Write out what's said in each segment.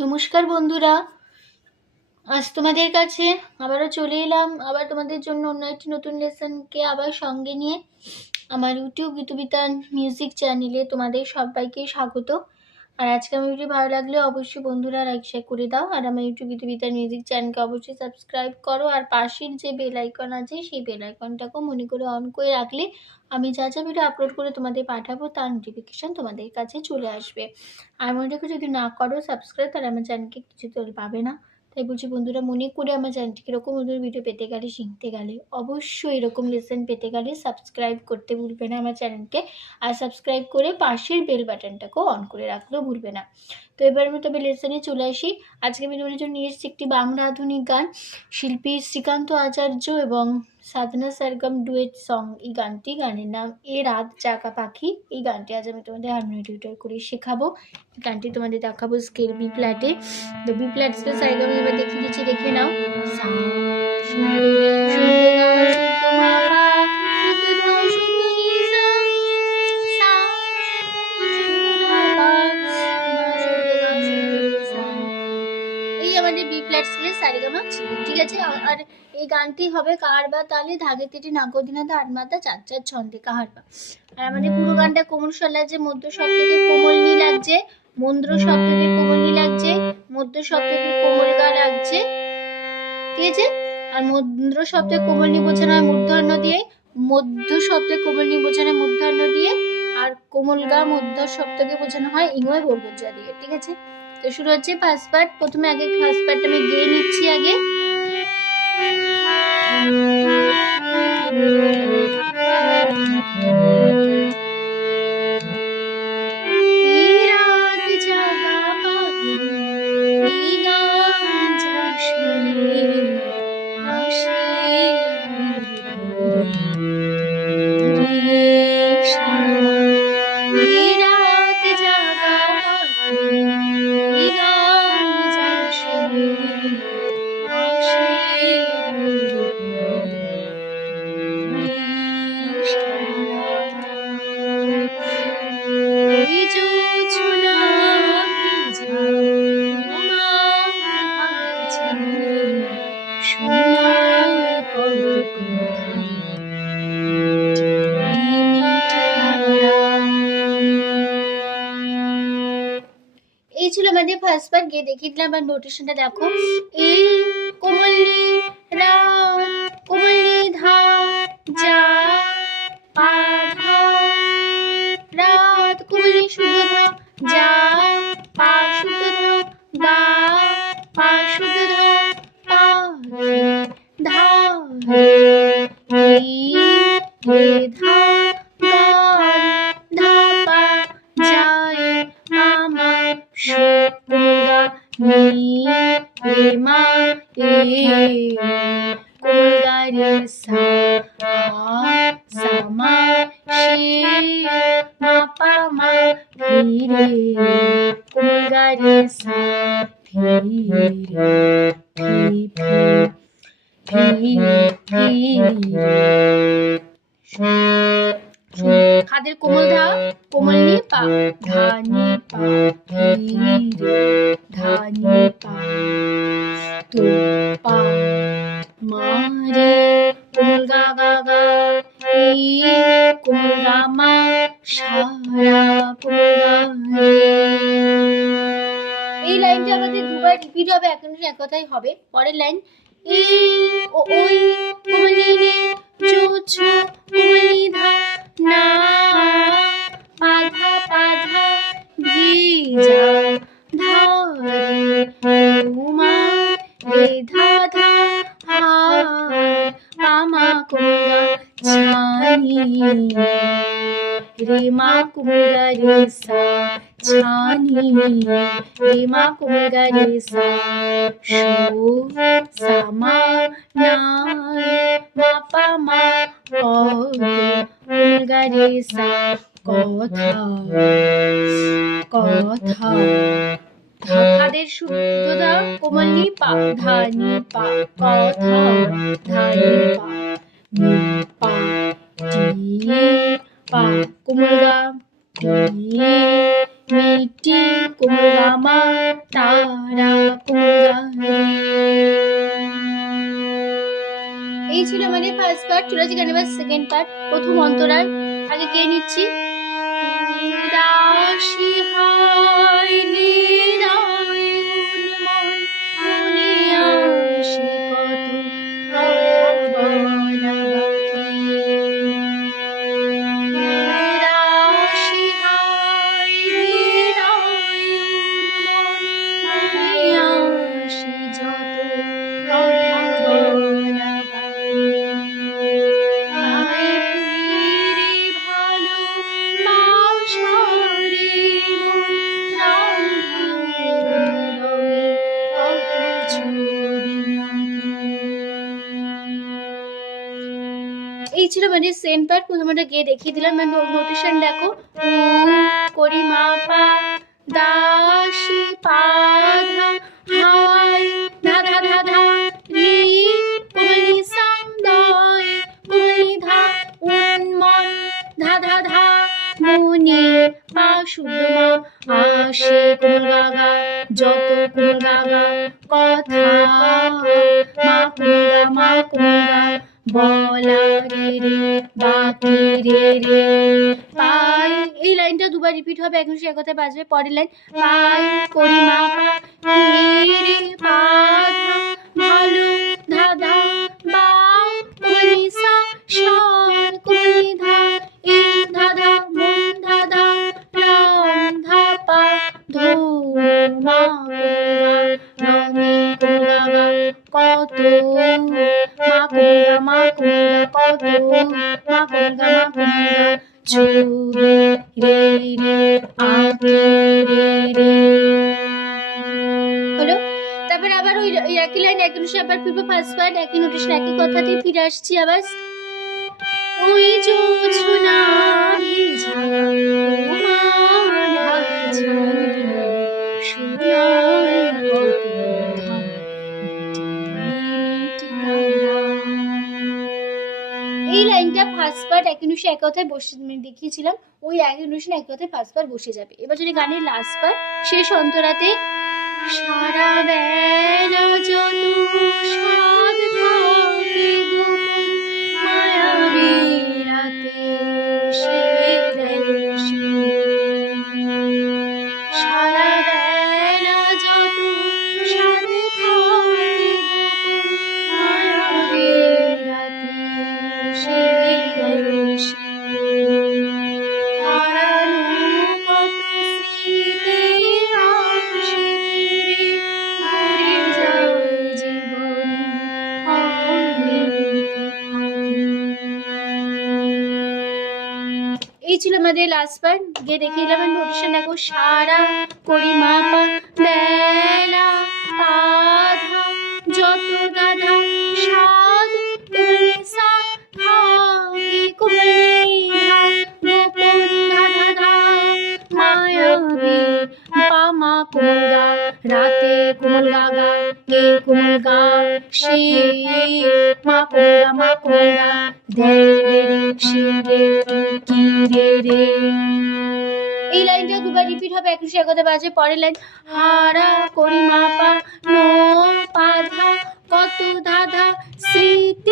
নমস্কার বন্ধুরা। আজ তোমাদের কাছে আবারও চলে এলাম। আবার তোমাদের জন্য অন্য একটি নতুন লেসনকে আবার সঙ্গে নিয়ে। আমার ইউটিউব গীতবিতান মিউজিক চ্যানেলে তোমাদের সবাইকে স্বাগত। আর আজকে আমার ভিডিও ভালো লাগলে অবশ্যই বন্ধুরা লাইক শেয়ার করে দাও। আর আমার ইউটিউব গীতবিতান মিউজিক চ্যানেলকে অবশ্যই সাবস্ক্রাইব করো। আর পাশের যে বেল আইকন আছে, সেই বেল আইকনটাকেও মনে করে অন করে রাখলে আমি যা যা ভিডিও আপলোড করে তোমাদের পাঠাবো, তার নোটিফিকেশান তোমাদের কাছে চলে আসবে। আর মনে রেখো, যদি না করো সাবস্ক্রাইব তাহলে আমার চ্যানেলকে কিছু তো পাবে না। তাই বলছি, বন্ধুরা, মনে করে আমার চ্যানেলটি কীরকম নতুন ভিডিও পেতে গেলে, শিখতে গেলে অবশ্যই এরকম লেসেন পেতে গেলে সাবস্ক্রাইব করতে ভুলবে না আমার চ্যানেলকে আর সাবস্ক্রাইব করে পাশের বেল বাটনটাকেও অন করে রাখলেও ভুলবে না। তো এবার আমি তবে লেসেনে চলে আসি। আজকে আমি জন্য নিয়ে এসেছি একটি বাংলা আধুনিক গান, শিল্পী শ্রীকান্ত আচার্য এবং সাধনা সারগম ডুয়েট সং এই গানটি। গানের নাম এ রাত চাকা পাখি। এই গানটি আজ আমি তোমাদের হারমোনিয়াম টিউটার করে শেখাবো। এই গানটি তোমাদের দেখাবো স্কেল বি ফ্ল্যাটে। তো বি ফ্ল্যাট স্কেল সারগম এবার দেখিয়ে দিচ্ছি দেখে নাও। সা, এই বি ফ্ল্যাট স্কেলের সারেগামা ছিল ঠিক আছে? আর- এই গানটি হবে কাহার বা তালে? ধাগে তেটি নাগদিনাথ আটমাতা চার চার ছন্দে কাহার বা। আর আমাদের পুরো গানটা কোমল স্বর মধ্য শব্দ থেকে কোমল নি লাগছে মন্দ্র শব্দ থেকে কোমল নি লাগছে মধ্য শব্দ থেকে কোমল গা লাগছে ঠিক আছে? আর মন্দ্র শব্দে কোমল নি বোঝানো হয় মূর্ধন্য দিয়ে, মধ্য শব্দে কোমল নি বোঝানো মূর্ধন্য দিয়ে, আর কোমল গা মধ্য শব্দকে বোঝানো হয় ইংয় বর্গজা দিয়ে, ঠিক আছে? তো শুরু হচ্ছে ফার্স্ট পার্ট প্রথমে আগে ফার্স্ট পার্টটা আমি গিয়ে নিচ্ছি আগে। এই এই ছিল আমাদের ফার্স্ট পার্ট গিয়ে দেখিয়ে দিলাম আর নোটেশনটা দেখো এই কোমলি রাত কোমলি ধা যা পা ধা mi, re, ma, re, go, da, re, sa, a, sa, ma, shi, ma, pa, ma, pi, re, go, da, re, sa, pi, re, pi, pi, pi, pi, pi, খাদের কোমল ধা কোমল নি পা ধা নি পা ধি রে নি পা তো পা মা রে কোমল গা গা গা ই কোমল গা মা সারা কোমল গা রে। এই লাইনটা আমাদের দুবার রিপিট হবে, এখন এক কথাই হবে। পরের লাইন, এই ও ওই কোমলি রে চো ছো কোমলি ধা না পাধা পাধা ভিজা ধরে উমা রে ধা ধা হা পামা কুমা ছানি রে মা কুমা রে সা ছানি রে মা কুমা রে সা সা মা পা মি তারা এই ছিল আমাদের ফার্স্ট পার্ট চলে যাচ্ছে গানের সেকেন্ড পার্ট প্রথম অন্তরাল। আগে কে নিচ্ছি? দাসী মানে সেন পার্ট প্রথমটা গিয়ে দেখিয়ে দিলাম। নোটেশন দেখো। করি মা, পা দাসি কুমলি ধা ধা পা মা আসে কথা, মা কুমল মা রে বাকি রে রে। পাই, এই লাইনটা দুবার রিপিট হবে, এখন সে কথায় বাজবে। পরের লাইন, পাই করি মা পা রে রে তারপর আবার ওই ওই একই লাইন একই অনুসারে আবার ফিরবো ফার্স্ট পার্ট একই নোটেশন একই কথাতেই ফিরে আসছি আবার। ওই জোছনা ভিজা এক অনুষে এক কথায় বসে মানে দেখিয়েছিলাম, ওই এক অনুষে এক কথায় পাঁচবার বসে যাবে। এবার যদি গানের লাস্ট পার শেষ অন্তরাতে সারা এই ছিল লাস্ট পার্ট গিয়ে দেখে এলাম নোটিশন দেখো, সারা করি মাপা বেলা আধা, যত দাদা সাদ রাতে কুমল গাগা কে কুমল গা? সে মা কুমলগা মা কুমলগা দে রে রে রে কি রে রে। এই লাইনটা দুবার রিপিট হবে একটু সে কথা বাজে পরের লাইন। হারা করি মাপা নো পাধা কত দাদা স্মৃতি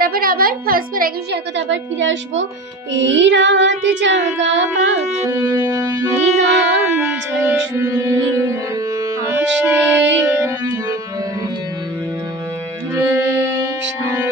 তারপর আবার ফার্স্ট বার একই সাথে আবার ফিরে আসব। এই রাত জাগা পাখি আসে ওই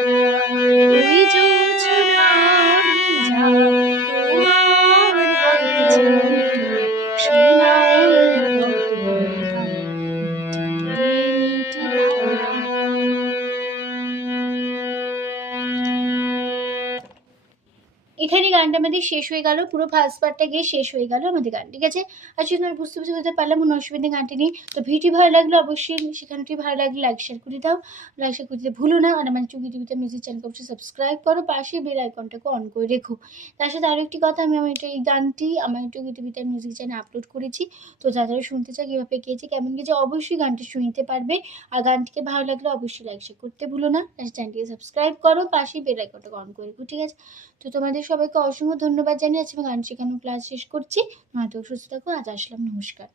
এখানে গানটা আমাদের শেষ হয়ে গেল। পুরো ফার্স্ট পার্টটা গিয়ে শেষ হয়ে গেল আমাদের গান, ঠিক আছে? যদি তোমরা বুঝতে বুঝতে বুঝতে পারলাম কোনো অসুবিধা গানটি নেই তো ভিডিও ভালো লাগল অবশ্যই সেখানটি ভালো লাগলে লাইক শেয়ার করে দাও। লাইক শেয়ার করতে ভুলো না। আর আমার চুকি টিভিতে মিউজিক চ্যানেলকে অবশ্যই সাবস্ক্রাইব করো। পাশে বেল আইকনটাকে অন করে রেখো। তার সাথে আরও একটি কথা, আমি আমার এটা এই গানটি, আমার চুকি টিভিতে মিউজিক চ্যানেল আপলোড করেছি। তো যারা শুনতে চায় কীভাবে গিয়েছে কেমন গেছে, অবশ্যই গানটি শুনতে পারবে। আর গানটিকে ভালো লাগলে অবশ্যই লাইক শেয়ার করতে ভুলো না। আর চ্যানেলটিকে সাবস্ক্রাইব করো। পাশেই বেল আইকনটাকে অন করে রেখো, ঠিক আছে? তো তোমাদের সবাইকে অসংখ্য ধন্যবাদ জানিয়ে আজকে গান শেখানো ক্লাস শেষ করছি। নয়তো সুস্থ থাকুন, আজ আসলাম, নমস্কার।